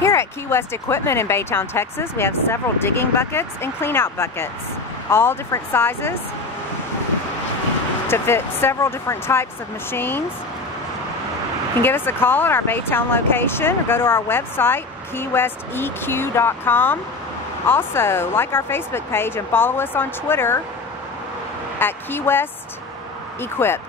Here at Key West Equipment in Baytown, Texas, we have several digging buckets and clean-out buckets, all different sizes to fit several different types of machines. You can give us a call at our Baytown location or go to our website, keywesteq.com. Also, like our Facebook page and follow us on Twitter at Key West Equip.